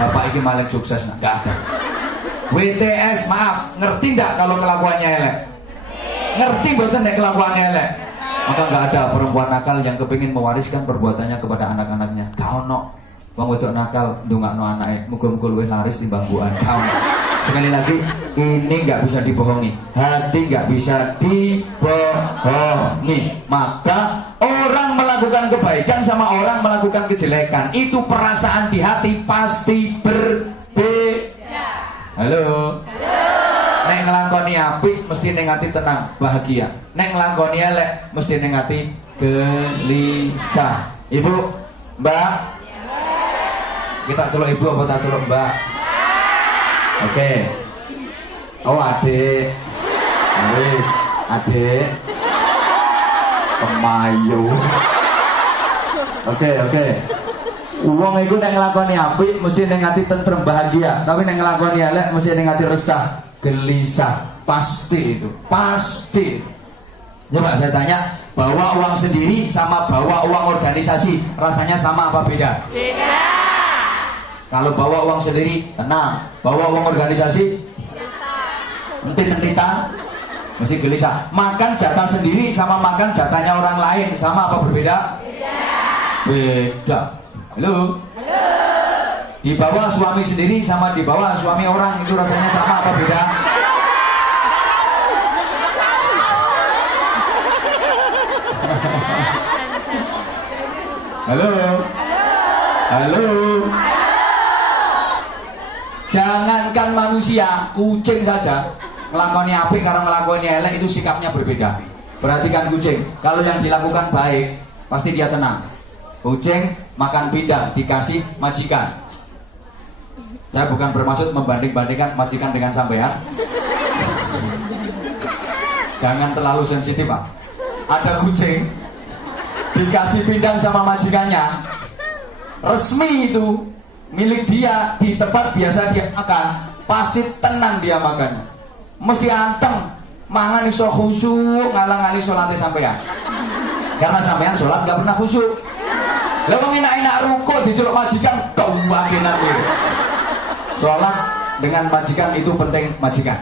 bapak ini malah sukses, nah nggak ada. WTS, maaf, ngerti nggak kalau kelakuannya elek? Ngerti betul nek kelakuannya elek? Maka nggak ada perempuan nakal yang kepingin mewariskan perbuatannya kepada anak-anaknya. Kau no, bang wedok nakal, ndongakno anake, muga-muga luwih laris timbang buan. Kau. Sekali lagi, ini nggak bisa dibohongi. Hati nggak bisa dibohongi. Maka orang melakukan kebaikan sama orang melakukan kejelekan, itu perasaan di hati pasti berbeda. Halo. Nek ngelakoni apik mesti ning ati tenang, bahagia. Nek ngelakoni elek mesti ning ati gelisah. Ibu, Mbak. Kita celuk ibu apa tak celuk Mbak? Oke. Oh, adik. Wis, adik. Pemayu. Oke. Wong iku nek nglakoni apik mesti ning ati tentrem bahagia, tapi nek nglakoni elek mesti ning ati resah, gelisah. Pasti itu, pasti. Coba saya tanya, bawa uang sendiri sama bawa uang organisasi rasanya sama apa beda? Beda. Kalau bawa uang sendiri tenang, bawa uang organisasi entit-entitan mesti gelisah. Makan jatah sendiri sama makan jatahnya orang lain sama apa berbeda? Beda. Halo. Di bawah suami sendiri sama di bawah suami orang itu rasanya sama apa beda? Halo. Halo. Jangankan manusia, kucing saja ngelakoni apik karena ngelakoni elek itu sikapnya berbeda. Perhatikan kucing, kalau yang dilakukan baik pasti dia tenang. Kucing makan pindang dikasih majikan. Saya bukan bermaksud membanding-bandingkan majikan dengan sampean. Jangan terlalu sensitif, Pak. Ada kucing dikasih pindang sama majikannya, resmi itu milik dia, di tempat biasa dia makan, pasti tenang dia makan. Mesti anteng, mangan iso khusyuk, ngalang-ngali sholatnya sampean. Karena sampean sholat gak pernah khusyuk. Lah wong enak-enak ruko diceluk majikan kewakilan gitu. Sholat dengan majikan itu penting majikan.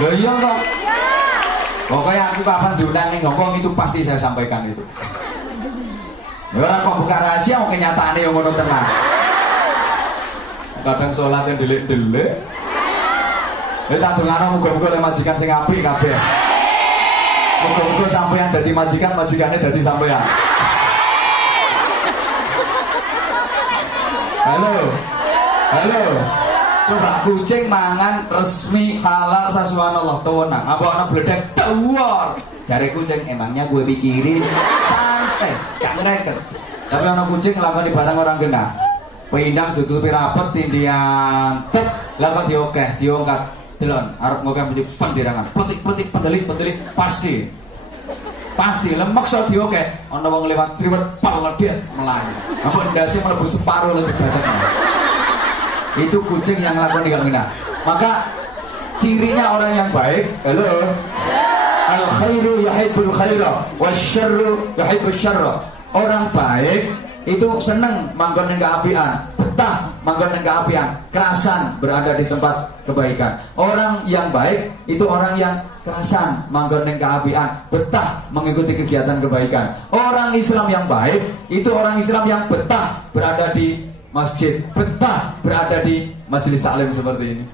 Loh iya toh. Pokoknya aku kapan diundang ning Hongkong itu pasti saya sampaikan itu. Ya ora kok buka rahasia, kok kenyataane yang ngono tenan. Kadang sholatnya delik-delik. Lha tak dongano muga-muga le majikan sing apik kabeh. Muga-muga sampeyan dadi majikan, majikane dadi sampeyan. Halo. Halo. Coba kucing mangan resmi halal sasuwanallah tenang. Apa ana bledek tuwor. Jare kucing emangnya gue pikirin santai, gak ngereket. Tapi ana kucing nglakoni barang orang genah. Pindang ditutupi rapet tindian tep, lah kok diokeh, diongkat. Delon arep ngokeh mesti pendirangan. Pletik-pletik pendelik pasti. Pasti lemek so diokeh. Ana wong lewat sriwet peledet melayu. Apa ndase mlebu separuh lebih badannya. Itu kucing yang lakukan gak genah. Maka cirinya orang yang baik, halo. Al khairu yuhibbul khaira wasyarru yuhibbus syarra. Orang baik itu seneng manggon ning keapian, betah manggon ning keapian, kerasan berada di tempat kebaikan. Orang yang baik itu orang yang kerasan manggon ning keapian, betah mengikuti kegiatan kebaikan. Orang Islam yang baik itu orang Islam yang betah berada di masjid, betah berada di majelis taklim seperti ini.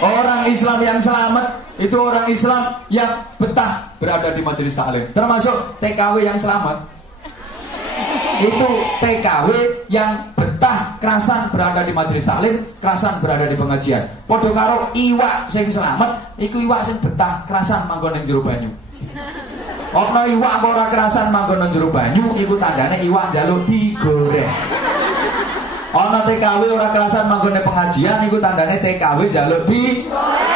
Orang Islam yang selamat itu orang Islam yang betah berada di majelis taklim. Termasuk TKW yang selamat. Itu TKW yang betah kerasan berada di majelis taklim, kerasan berada di pengajian. Padha karo iwak sing selamat, iku iwak sing betah kerasan manggon ning jero banyu. Ana iwak kok ora kerasan manggon ning jero banyu, iku tandane iwak njaluk digoreng. Ana TKW ora kerasan manggon ning pengajian, iku tandane TKW njaluk digoreng.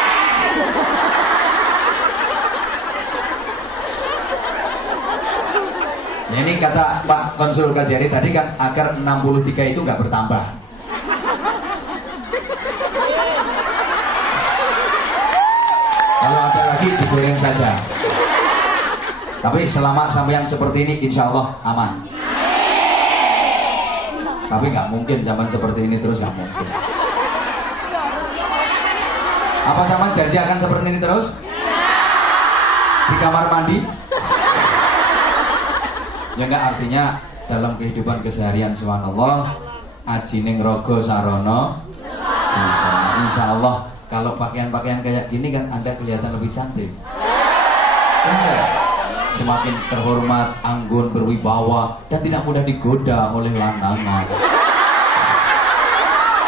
Ini kata Pak Konsul Kajari tadi kan agar 63 itu nggak bertambah. Kalau ada lagi digoreng saja. Tapi selama sampean seperti ini insya Allah aman. Tapi nggak mungkin zaman seperti ini terus, nggak mungkin. Apa sama janji akan seperti ini terus? Di kamar mandi? Ya enggak, artinya dalam kehidupan keseharian subhanallah ajining rogo sarono. Insya Allah kalau pakaian-pakaian kayak gini kan Anda kelihatan lebih cantik. Benar. Semakin terhormat, anggun, berwibawa dan tidak mudah digoda oleh lanangan.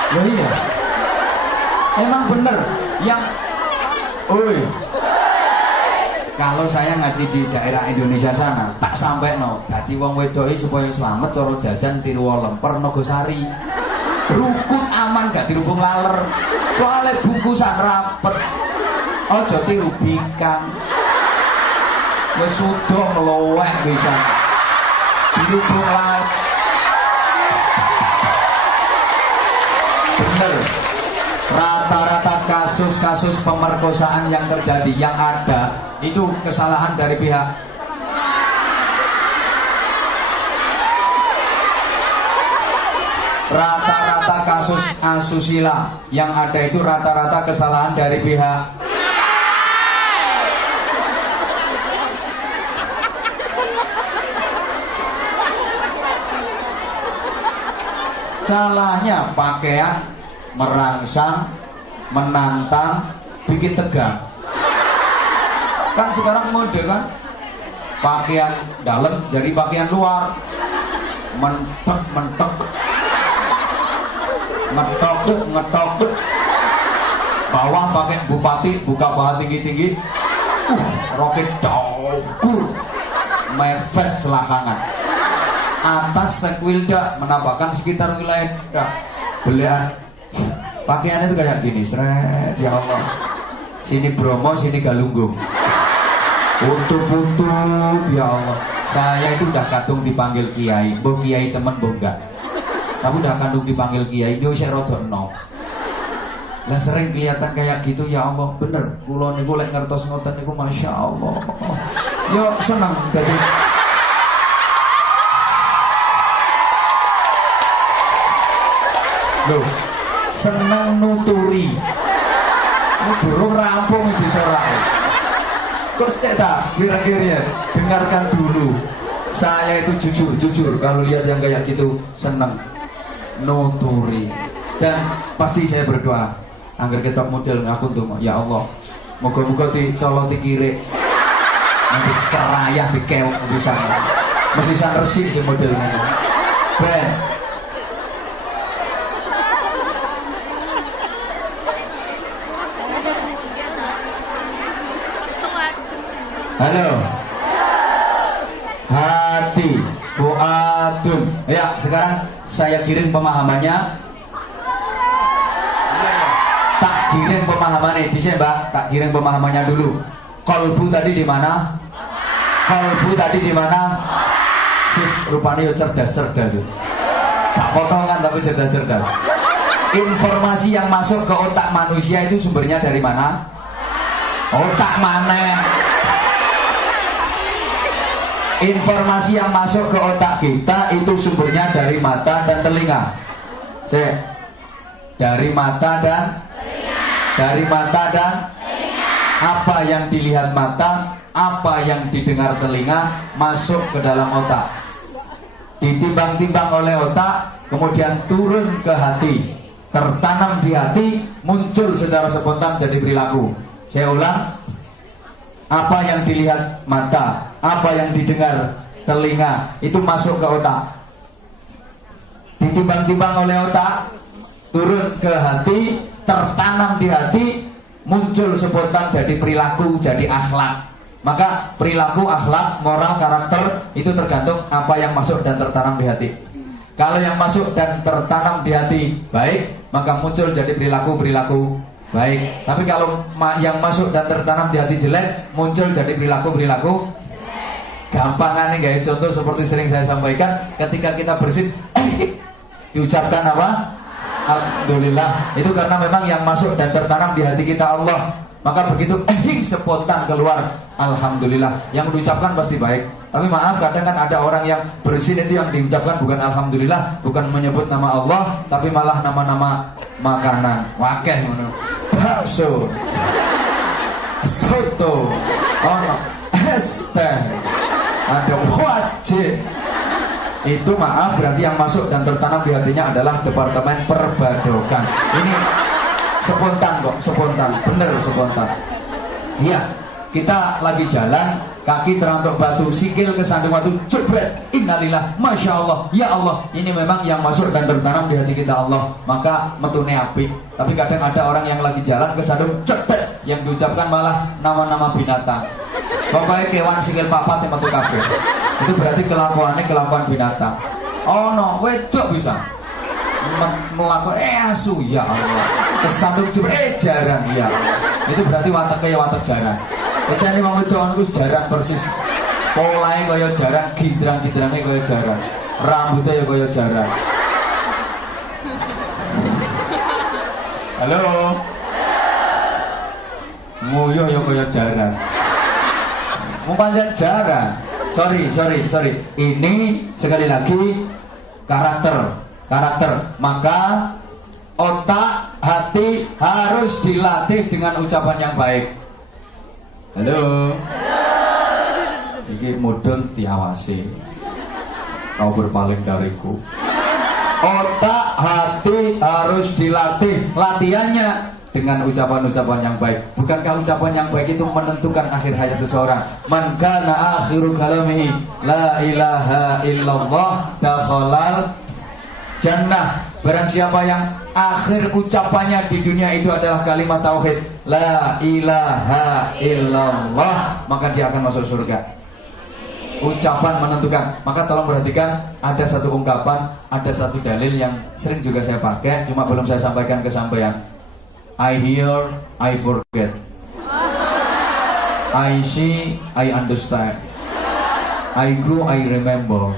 Ya iya. Emang bener yang kalau saya ngaji di daerah Indonesia sana tak sampai no dadi wong wedok supaya selamat coro jajan tiru lemper Nogosari rukun aman gak dirubung laler soalnya bungkusan rapet ojo tiru bikang wis sudah ngelowek bisa dirubung laler. Bener, rata-rata kasus-kasus pemerkosaan yang terjadi yang ada itu kesalahan dari pihak rata-rata kasus asusila yang ada itu rata-rata kesalahan dari pihak salahnya pakaian merangsang, menantang, bikin tegang. Kan sekarang mode kan pakaian dalam jadi pakaian luar, mentok ngetok bawah pakai bupati buka paha tinggi roket dogur mefet selakangan atas sekwilda menampakkan sekitar wilayah belian pakaiannya itu kayak gini seret ya Allah sini Bromo sini Galunggung putu ya Allah saya itu udah kadung dipanggil kiai boh kiai temen boh enggak tapi udah kadung dipanggil kiai yo saya rodok no lah sering kelihatan kayak gitu ya Allah bener kula niku lek ngertos ngoten niku Masya Allah yo seneng jadi loh seneng nuturi durung rampung di sorak kok tak kira-kira dengarkan dulu saya itu jujur kalau lihat yang kayak gitu seneng nuturi dan pasti saya berdoa agar kita model ngaku tuh ya Allah moga-moga dicoloti kiri nanti kerayah dikeok bisa mesti sang resik si modelnya ben. Halo hati fuadun ya sekarang saya kirim pemahamannya tak kirim pemahamannya di sini mbak tak kirim pemahamannya dulu kolbu tadi di mana kolbu tadi di mana rupanya cerdas tak potongan tapi cerdas informasi yang masuk ke otak manusia itu sumbernya dari mana otak mana informasi yang masuk ke otak kita itu sumbernya dari mata dan telinga. Dari mata dan apa yang dilihat mata, apa yang didengar telinga masuk ke dalam otak. Ditimbang-timbang oleh otak, kemudian turun ke hati, tertanam di hati, muncul secara spontan jadi perilaku. Saya ulang, apa yang dilihat mata, apa yang didengar telinga itu masuk ke otak, ditimbang-timbang oleh otak, turun ke hati, tertanam di hati, muncul spontan jadi perilaku, jadi akhlak. Maka perilaku, akhlak, moral, karakter itu tergantung apa yang masuk dan tertanam di hati. Kalau yang masuk dan tertanam di hati baik, maka muncul jadi perilaku baik. Tapi kalau yang masuk dan tertanam di hati jelek, muncul jadi perilaku gampangannya gaya contoh seperti sering saya sampaikan, ketika kita bersin diucapkan apa? Alhamdulillah. Itu karena memang yang masuk dan tertanam di hati kita Allah Maka begitu spontan keluar alhamdulillah, yang diucapkan pasti baik. Tapi maaf, kadang kan ada orang yang bersin itu yang diucapkan bukan alhamdulillah, bukan menyebut nama Allah, tapi malah nama-nama makanan. Wakeh ngono. Bakso, soto, ono es teh, ada wajib. Itu maaf, berarti yang masuk dan tertanam di hatinya adalah departemen perbadokan. Ini spontan kok, spontan, bener spontan. Iya, kita lagi jalan, kaki terantuk batu, sikil kesandung batu, jebret, innalillah, masya Allah, ya Allah. Ini memang yang masuk dan tertanam di hati kita Allah, maka metune apik. Tapi kadang ada orang yang lagi jalan kesandung, jebret, yang diucapkan malah nama-nama binatang. Pokoknya kewan sikil papat yang metu kabeh. Itu berarti kelakuannya kelakuan binatang. Oh no, wedok bisa melakukan asu, ya Allah, kesandung jebret, jarang, ya Allah. Itu berarti wataknya watak jarang. Itu ini mau itu jarang persis. Polanya kaya jarang, gidrang-gidrangnya kaya jarang, rambutnya ya kaya jarang. Halo, nguyuh ya kaya jarang. Mau panjang jarang. Sorry. Ini sekali lagi karakter. Maka otak, hati harus dilatih dengan ucapan yang baik. Halo. Iki mudun diawasi. Kau berpaling dariku. Otak, hati harus dilatih. Latihannya dengan ucapan-ucapan yang baik. Bukankah ucapan yang baik itu menentukan akhir hayat seseorang? Man kana akhiru kalamihi la ilaha illallah dakhalal jannah. Barang siapa yang akhir ucapannya di dunia itu adalah kalimat tauhid la ilaha illallah, maka dia akan masuk surga. Ucapan menentukan. Maka tolong perhatikan, ada satu ungkapan, ada satu dalil yang sering juga saya pakai, cuma belum saya sampaikan ke sampean. I hear, I forget. I see, I understand. I grow, I remember.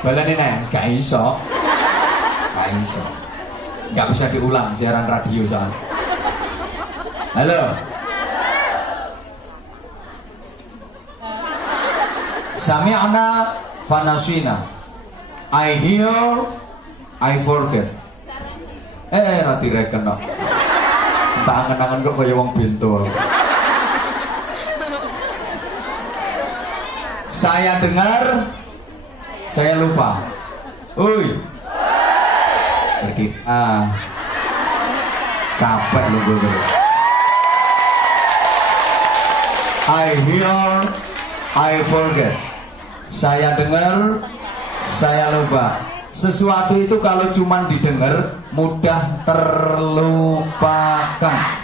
Balane nek gak iso. Gak bisa diulang siaran radio soalnya. Halo. Sami'na fanasina. I hear, I forget. Rati reken no. Tak angen-angen kok kaya wong bento. Saya dengar, saya lupa. Uy. Pergi. Capek lu gue. I hear, I forget. Saya dengar, saya lupa. Sesuatu itu kalau cuma didengar mudah terlupakan.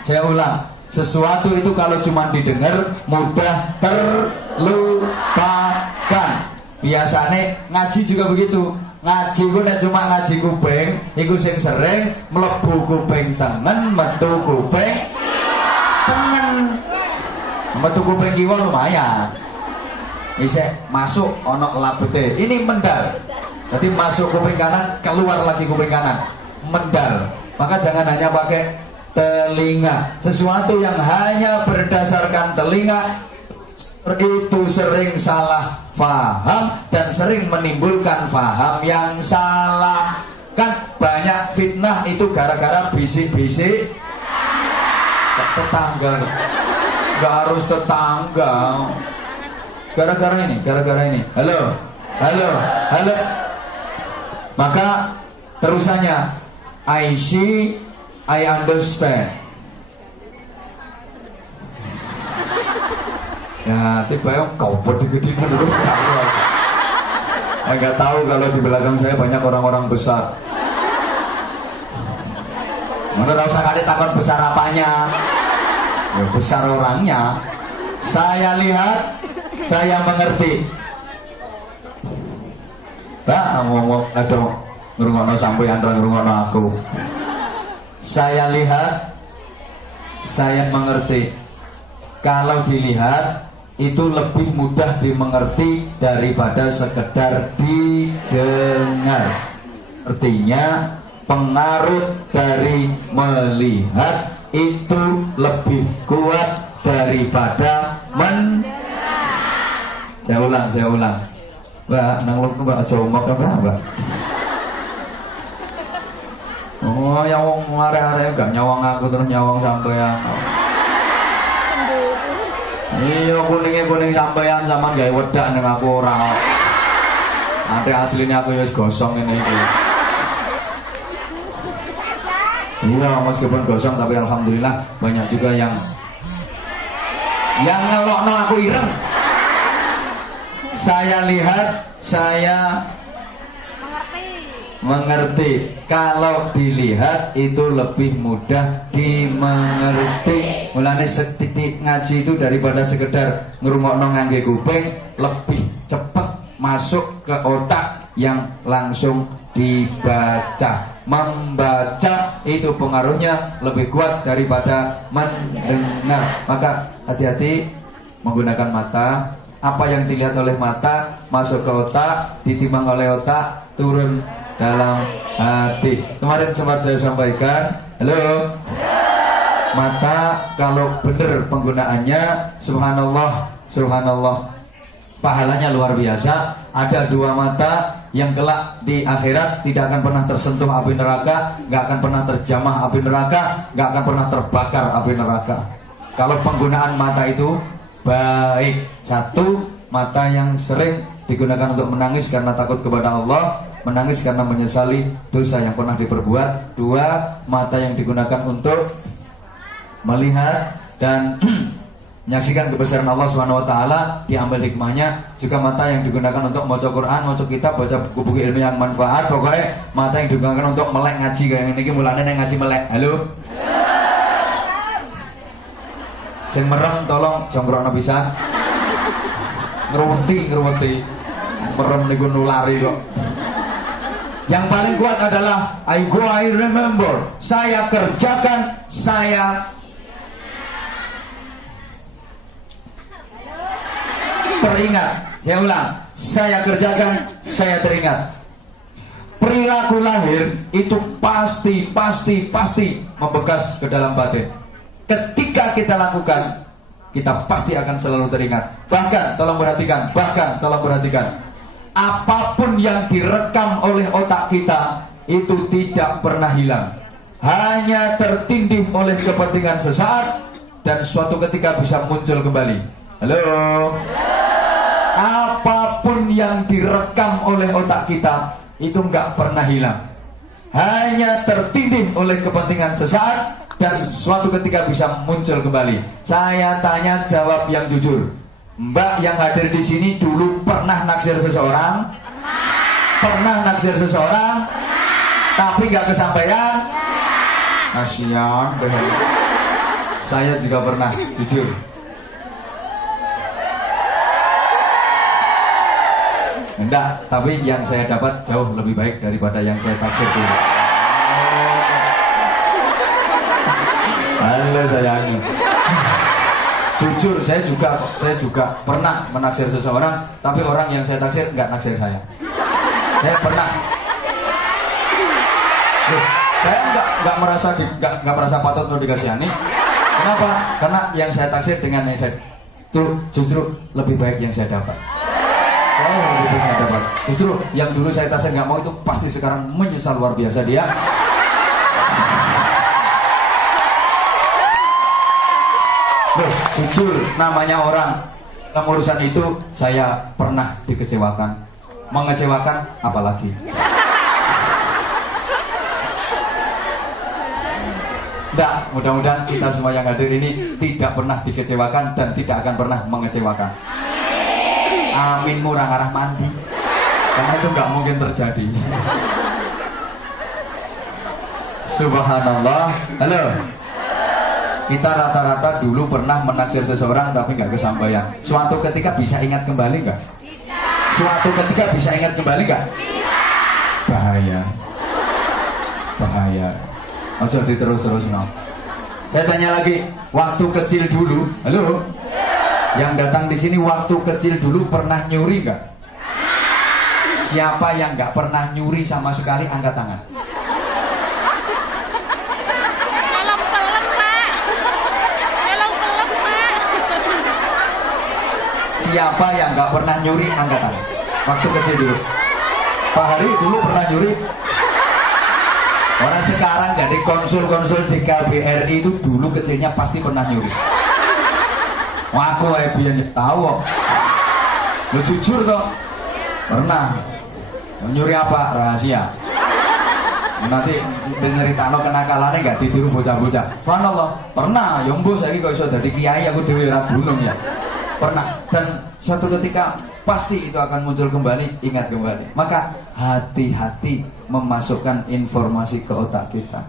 Saya ulang, sesuatu itu kalau cuma didengar mudah terlupakan. Biasanya ngaji juga begitu. Ngaji ku nek cuma ngaji kuping, iku sing sering mlebu kuping tengen, metu kuping tengen. Metu kuping kiwa lumayan. Isek masuk ono labete. Ini mendal. Jadi masuk kuping kanan, keluar lagi kuping kanan. Mendal. Maka jangan hanya pakai telinga. Sesuatu yang hanya berdasarkan telinga itu sering salah faham dan sering menimbulkan faham yang salah. Kan banyak fitnah itu gara-gara bisik-bisik tetangga. Gak harus tetangga. Gara-gara ini. Halo. Maka terusannya I see, I understand. Ya, tiba yang kau gede dulu. Enggak tahu kalau di belakang saya banyak orang-orang besar. Mana enggak usah kali takut besar apanya. Ya, besar orangnya. Saya lihat, saya mengerti. Pak, ngomong ada ngrungokno sampeyan ra ngrungokno aku. Saya lihat, saya mengerti. Kalau dilihat itu lebih mudah dimengerti daripada sekedar didengar. Artinya pengaruh dari melihat itu lebih kuat daripada Saya ulang. Mbak, nang lu mbak jomok apa mbak? Oh, yang wong arek-arek gak nyawang aku terus nyawang sampean. Iya, kuning sampean sampean gawe wedak ning aku ora. Ate aslinya aku wis gosong ini iki. Iya, meskipun gosong tapi alhamdulillah banyak juga yang ngelokno aku ireng. Saya lihat, saya mengerti. Kalau dilihat itu lebih mudah dimengerti. Mulane setitik ngaji itu daripada sekedar ngrungokno ngangge kuping, lebih cepat masuk ke otak yang langsung dibaca. Membaca itu pengaruhnya lebih kuat daripada mendengar. Maka hati-hati menggunakan mata. Apa yang dilihat oleh mata masuk ke otak, ditimbang oleh otak, turun dalam hati. Kemarin sempat saya sampaikan, halo, mata kalau benar penggunaannya, subhanallah, pahalanya luar biasa. Ada dua mata yang kelak di akhirat tidak akan pernah tersentuh api neraka, gak akan pernah terjamah api neraka, gak akan pernah terbakar api neraka. Kalau penggunaan mata itu baik. Satu, mata yang sering digunakan untuk menangis karena takut kepada Allah, menangis karena menyesali dosa yang pernah diperbuat. Dua, mata yang digunakan untuk melihat dan menyaksikan kebesaran Allah SWT, diambil hikmahnya. Juga mata yang digunakan untuk baca Quran, baca kitab, baca buku-buku ilmu yang manfaat. Pokoknya mata yang digunakan untuk melek ngaji kayak ini mulane yang ngaji melek. Halo. Sing merem tolong jongkrokno pisan. Ngeruweti. Merem niku nulari kok. Yang paling kuat adalah I remember. Saya kerjakan, saya teringat. Saya ulang. Saya kerjakan, saya teringat. Perilaku lahir itu pasti membekas ke dalam batin. Ketika kita lakukan, kita pasti akan selalu teringat. Bahkan, tolong perhatikan, apapun yang direkam oleh otak kita itu tidak pernah hilang. Hanya tertindih oleh kepentingan sesaat dan suatu ketika bisa muncul kembali. Halo? Apapun yang direkam oleh otak kita itu nggak pernah hilang. Hanya tertindih oleh kepentingan sesaat dan suatu ketika bisa muncul kembali. Saya tanya, jawab yang jujur. Mbak yang hadir di sini dulu pernah naksir seseorang? Pernah naksir seseorang? Tapi nggak kesampaian? Kasihan. Saya juga pernah, jujur. Enggak, tapi yang saya dapat jauh lebih baik daripada yang saya taksir dulu. Halo sayangnya. Jujur, saya juga pernah menaksir seseorang, tapi orang yang saya taksir nggak naksir saya. Saya pernah. Saya nggak merasa patut untuk dikasihani. Kenapa? Karena yang saya taksir dengan yang saya itu justru lebih baik yang saya dapat. Lebih baik yang dapat. Justru yang dulu saya taksir nggak mau itu pasti sekarang menyesal luar biasa dia. Jujur, namanya orang dalam urusan itu saya pernah dikecewakan, mengecewakan apalagi. Enggak, mudah-mudahan kita semua yang hadir ini tidak pernah dikecewakan dan tidak akan pernah mengecewakan. Amin murah arah mandi, karena itu nggak mungkin terjadi. Subhanallah. Halo. Kita rata-rata dulu pernah menaksir seseorang tapi nggak kesampaian. Suatu ketika bisa ingat kembali nggak? Suatu ketika bisa ingat kembali nggak? Bahaya. Ojo diterus-terus no. Saya tanya lagi, waktu kecil dulu, halo? Yang datang di sini waktu kecil dulu pernah nyuri nggak? Siapa yang nggak pernah nyuri sama sekali angkat tangan? Siapa yang nggak pernah nyuri angkat tangan? Waktu kecil dulu. Pak Hari dulu pernah nyuri. Orang sekarang jadi konsul-konsul di KBRI itu dulu kecilnya pasti pernah nyuri. Wah, aku biar tahu kok. Lu jujur kok. Pernah. Nyuri apa? Rahasia. Nanti nyeritakno kenakalannya nggak ditiru bocah-bocah. Subhanallah, pernah. Ya mbok saiki kok iso dadi kiai aku dhewe ra gunung ya. Pernah. Dan suatu ketika pasti itu akan muncul kembali, ingat kembali. Maka hati-hati memasukkan informasi ke otak kita.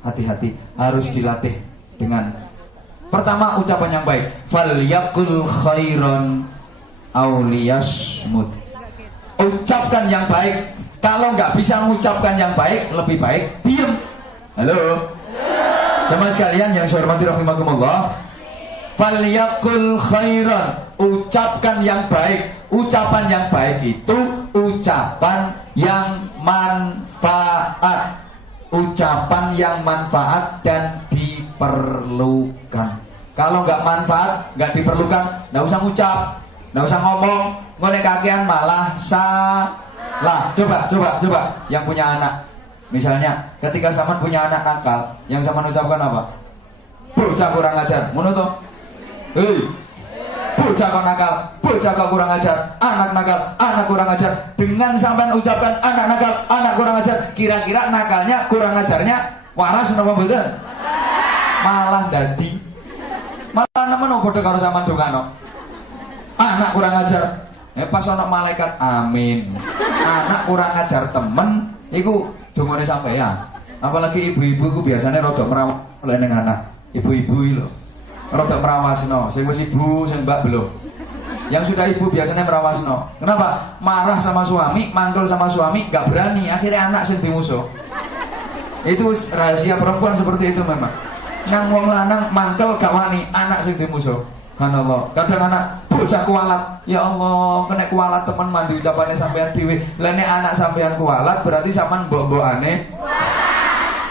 Hati-hati, harus dilatih dengan pertama ucapan yang baik. Falyaqul khairan aw liyasmut. Ucapkan yang baik. Kalau nggak bisa mengucapkan yang baik, lebih baik diam. Halo. Jemaah sekalian yang saya hormati rahimakumullah. Falyaqul khairan. Ucapkan yang baik. Ucapan yang baik itu ucapan yang manfaat. Ucapan yang manfaat dan diperlukan. Kalau nggak manfaat, nggak diperlukan, nggak usah ngucap, nggak usah ngomong. Ngone kakean malah salah. Coba yang punya anak. Misalnya ketika zaman punya anak nakal, yang zaman ucapkan apa? Bocah kurang ajar. Ngono to? Hei. Bocah kok nakal, bocah kok kurang ajar, anak nakal, anak kurang ajar. Dengan sampean ucapkan anak nakal, anak kurang ajar, kira-kira nakalnya, kurang ajarnya waras napa mboten? Malah dadi. Malah nemen padha karo sampean dongano. Anak kurang ajar. Pas ana malaikat amin. Anak kurang ajar temen iku dongane sampeyan. Apalagi ibu-ibu iku biasanya rada merawat ning anak. Ibu-ibu iki lho. Rada merawasno, sing wis ibu, sing mbak belum. Yang sudah ibu biasanya merawasno. Kenapa? Marah sama suami, mangkel sama suami, gak berani, akhirnya anak sing dimusuh. Itu rahasia perempuan seperti itu memang. Nang wong lanang mangkel gak wani, anak sing dimusuh. Subhanallah. Kadang anak bocah kualat, ya Allah, kena kualat temen mandi ucapannya sampean dhewe. Lah nek anak sampean kualat berarti sampean mbok-mbokane.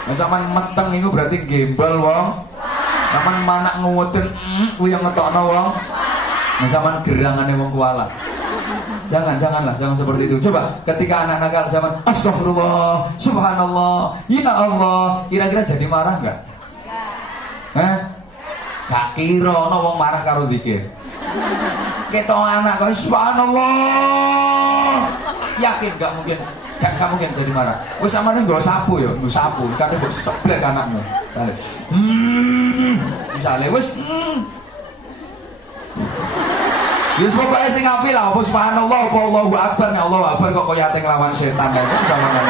Nah, sampean meteng iku berarti gembel wong. Sampean manak nguweden kuwi yang ngetokno wong. Nah, sampean gerangane wong kualat. Janganlah, jangan seperti itu. Coba ketika anak nakal sampean astagfirullah, subhanallah, ya Allah, kira-kira jadi marah enggak? Hah? Gak kira ana wong marah karo zikir. Ketok anak kok subhanallah. Yakin gak mungkin. Gak mungkin jadi marah. Wis sampeyan nggo sapu ya, nggo sapu. Kadang mbok seblek anakmu. Misale wis Yus pokoknya sing api lah, apa subhanallah, apa Allahu Akbar, Allahu Akbar kok koyo ate nglawan setan ya sama kan.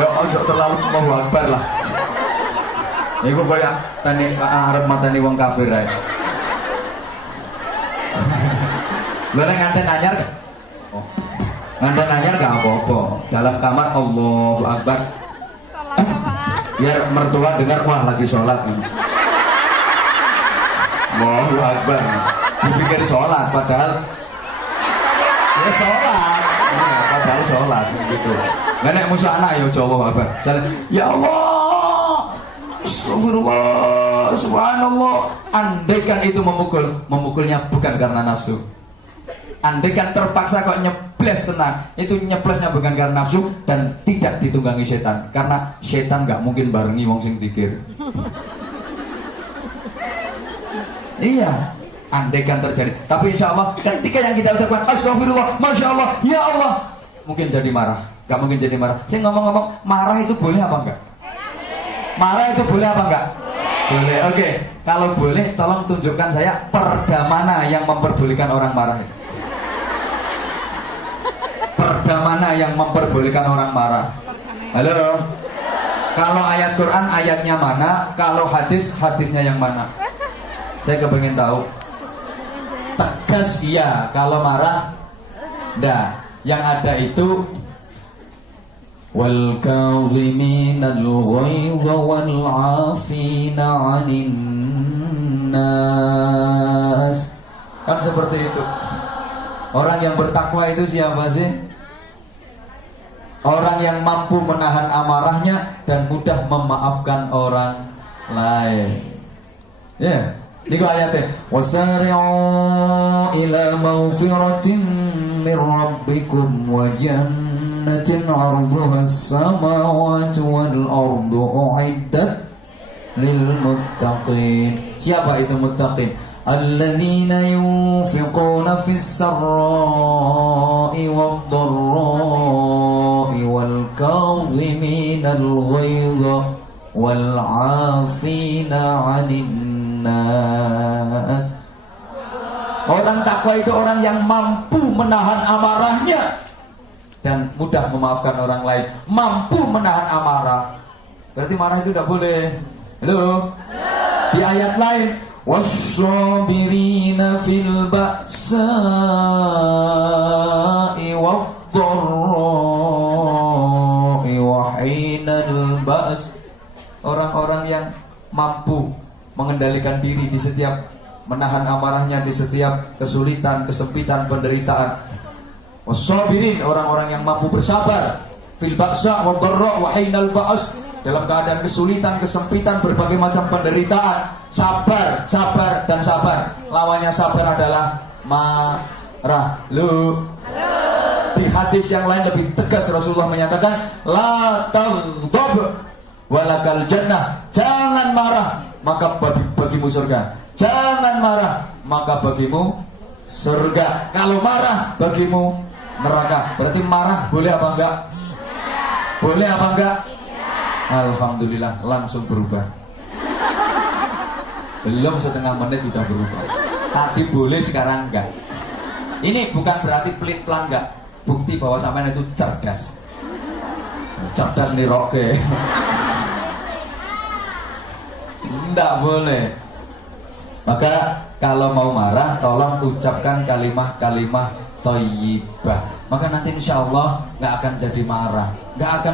Ya ojo terlalu Allahu Akbar lah. Iku koyo tani arep mateni wong kafir ae. Lha nek nganten anyar. Oh. Nganten anyar gak apa-apa. Dalam kamar Allahu Akbar. Biar mertua dengar wah lagi sholat. Allahu Akbar. Dipikir sholat padahal ya sholat. Padahal sholat gitu. Nenek musuh anak ya Allahu Akbar. Ya Allah. Astagfirullah, subhanallah. Andaikan itu memukulnya bukan karena nafsu. Andaikan terpaksa kok nyebles tenang, itu nyeblesnya bukan karena nafsu dan tidak ditunggangi setan. Karena setan gak mungkin barengi wong sing zikir. Iya, andaikan terjadi. Tapi insya Allah ketika yang kita ucapkan astagfirullah, masya Allah, ya Allah, mungkin jadi marah. Gak mungkin jadi marah. Saya ngomong-ngomong, marah itu boleh apa enggak? Marah itu boleh apa enggak? Boleh. Oke. Kalau boleh tolong tunjukkan saya perda mana yang memperbolehkan orang marah. Perda mana yang memperbolehkan orang marah? Halo. Kalau ayat Quran ayatnya mana? Kalau hadis hadisnya yang mana? Saya kepengen tahu. Tegas iya, kalau marah enggak. Yang ada itu wal kadhiminal ghaidha wal 'afina 'anil nas. Kan seperti itu. Orang yang bertakwa itu siapa sih? Orang yang mampu menahan amarahnya dan mudah memaafkan orang lain. Ya, Niku ayatnya wasari'u ila maghfiratin min rabbikum wa jannatin 'arduha as-samawati wal ardu u'iddat lil muttaqin. Siapa itu muttaqin? Alladzina yunfiquna fis sarra'i wad dharra'i wal kadhiminal ghaidha wal 'afina 'anil nas. Orang takwa itu orang yang mampu menahan amarahnya dan mudah memaafkan orang lain. Mampu menahan amarah. Berarti marah itu tidak boleh. Halo? Di ayat lain, wasyabirina fil ba'sa'i wad-dharra'i wa hinal ba's. Orang-orang yang mampu mengendalikan diri di setiap menahan amarahnya di setiap kesulitan, kesempitan, penderitaan. Wassabirin, orang-orang yang mampu bersabar fil ba'sa' wa dharra' wa hinal ba's, dalam keadaan kesulitan, kesempitan, berbagai macam penderitaan. Sabar, sabar dan sabar. Lawannya sabar adalah marah. Halo. Di hadis yang lain lebih tegas Rasulullah menyatakan la taghdab walakal jannah. Jangan marah, maka bagimu surga. Jangan marah, maka bagimu surga. Kalau marah, bagimu neraka. Berarti marah boleh apa enggak? Boleh apa enggak? Alhamdulillah, langsung berubah. Belum setengah menit sudah berubah. Tadi boleh, sekarang enggak. Ini bukan berarti pelit-pelan, enggak. Bukti bahwa sampean itu cerdas. Cerdas nih roke. Enggak boleh. Maka kalau mau marah, tolong ucapkan kalimah-kalimah thayyibah. Maka nanti insya Allah nggak akan jadi marah, nggak akan